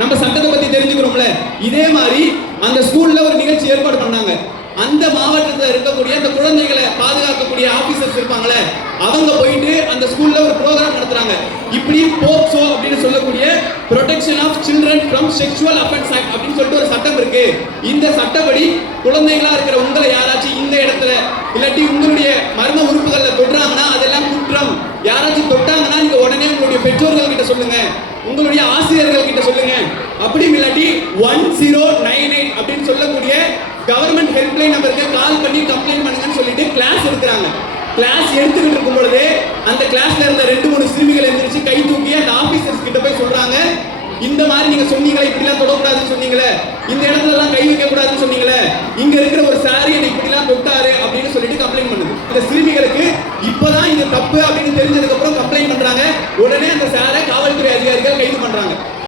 நம்ம சட்டத்தை பத்தி தெரிஞ்சுக்கிறோம்ல. இதே மாதிரி அந்த ஸ்கூல்ல ஒரு நிகழ்ச்சி ஏற்பாடு பண்ணாங்க. அந்த மாவட்டத்தில் இருக்கக்கூடிய அந்த குழந்தைகளை பாதுகாக்கக்கூடிய ஆபீசர்ஸ் இருப்பாங்களே, அவங்க போயிட்டு அந்த ஸ்கூல்ல ஒரு ப்ரோக்ராம் நடத்துறாங்க. இப்படி போக்சோ அப்படின்னு சொல்லக்கூடிய protection of children from sexual offence act அப்படின்னு சொல்லிட்டு ஒரு சட்டம் இருக்கு. இந்த சட்டப்படி குழந்தைகளா இருக்கிற உங்களை யாராச்சும் இந்த இடத்துல இல்லாட்டி உங்களுடைய மர்ம உறுப்புகள்ல தொடுறாங்கன்னா அதெல்லாம் குற்றம். யாராச்சும் தொட்டாங்கன்னா நீங்க உடனே உங்களுடைய பெற்றோர்கள் கிட்ட சொல்லுங்க, உங்களுடைய ஆசிரியர்கள் கிட்ட சொல்லுங்க. அப்படி இல்லாட்டி 1098 அப்படின்னு சொல்லக்கூடிய கவர்மெண்ட் ஹெல்ப்லைன் நம்பருக்கு கால் பண்ணி கம்ப்ளைண்ட் பண்ணுங்கன்னு சொல்லிட்டு கிளாஸ் எடுக்கிறாங்க. கிளாஸ் எடுத்துக்கிட்டு இருக்கும் பொழுது அந்த கிளாஸ்ல இருந்த 2-3 சிறுமிகள் எந்திரிச்சு கை தூக்கி அந்த ஆபீசர்ஸ் கிட்ட போய் சொல்றாங்க, இந்த மாதிரி நீங்க சொன்னீங்களே, இப்படிலாம் தொடக்கூடாதுன்னு சொன்னீங்களே, இந்த இடத்துல எல்லாம் கை வைக்க கூடாதுன்னு சொன்னீங்களே, இங்க இருக்கிற ஒரு சாரி என்னை இப்படிலாம் தொட்டாரு அப்படின்னு சொல்லிட்டு கம்ப்ளைண்ட் பண்ணுது. இந்த சிறுமிகளுக்கு இப்பதான் இது தப்பு அப்படின்னு தெரிஞ்சதுக்கு அப்புறம் கம்ப்ளைண்ட் பண்றாங்க. உடனே அந்த சாரை காவல்துறை அதிகாரிகள் கைது பண்றாங்க.